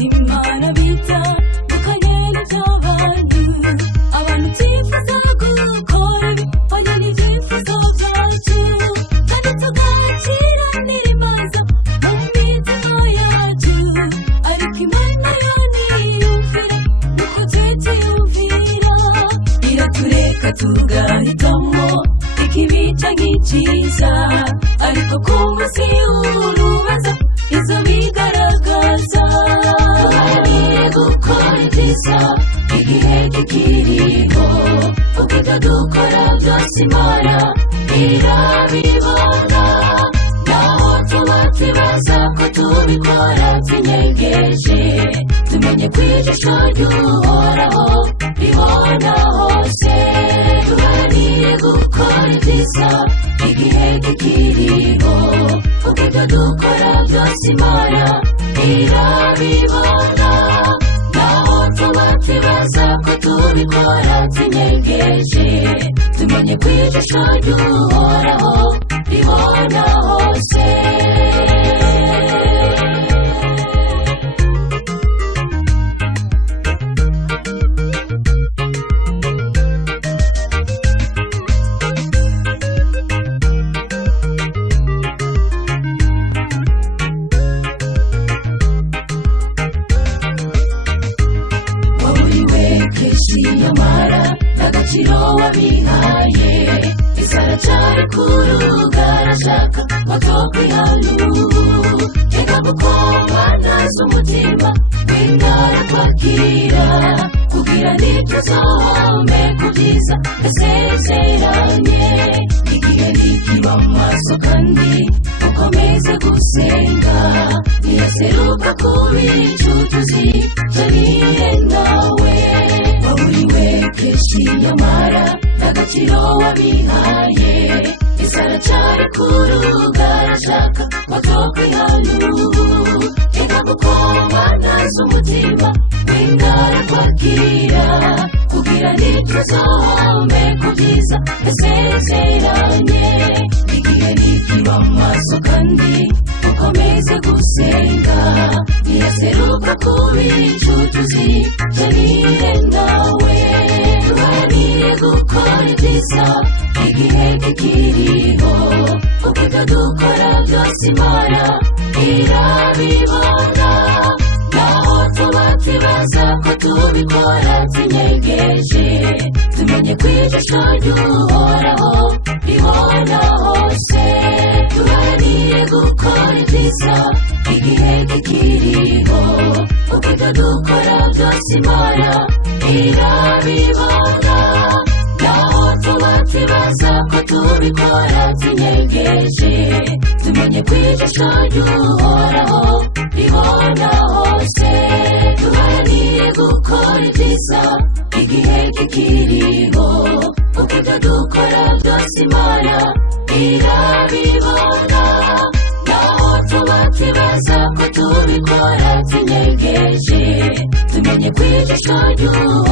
Imana bita mukanyene by'abantu abantu twifuza gukora ibihwanye n'ibyifuzo byacu kandi tugakiranira imanza mu mitima yacu ariko Imana yo ntiyumvira nuko twe tuyumvira iratureka tugahitamo ikibi canke iciza ariko ku munsi w'urubanza izo bigaragaza duharanire gukora ibyiza igihe kikiriho kuko ibyo dukora byose Imana irabibona naho tuba twibaza ko tubikora twinyegeje tumenye ko ijisho ry'Uhoraho ribona hose duharanire gukora ibyiza igihe kikiriho kuko ibyo dukora byose Imana irabibona naho tuba twibaza ko tubikora twinyegeje tumenye ko ijisho ry'Uhoraho ribona hose nyamara n'agaciro wabihaye isara cyari kurugara shaka watokwihanubu reka gukoma nazo umutima w'intara kwakira kugira ntituzohome ku byiza yasezeranye igihe nikiba mu maso kandi ukomeze gusenga ntiyaseruka ku bicu tuzicarire nawe waburiwe kenshi nyamara n'agaciro wabihaye isara cyari kurugara shaka watokwihanubu reka gukoma nazo umutima w'intara kwakira kugira ntituzohome ku byiza yasezeranye igihe nikiba mu maso kandi ukomeze gusenga ntiyaseruka ku bicu tuzicarire nawe duharanire gukora ibyiza igihe kikiriho kuko ibyo dukora byose Imana irabibona naho tuba twibaza ko tubikora twinyegeje tumenye ko ijisho ry'Uhoraho ribona hose duharanire gukora ibyiza igihe kikiriho kuko ibyo dukora byose Imana irabibona naho tuba twibaza ko tubikora twinyegeje tumenye ko ijisho ry'Uhoraho ribona hose duharanire gukora ibyiza igihe kikiriho kuko ibyo dukora byose Imana irabibona naho tuba twibaza ko tubikora twinyegeje tumenye ko ijisho ry'Uhoraho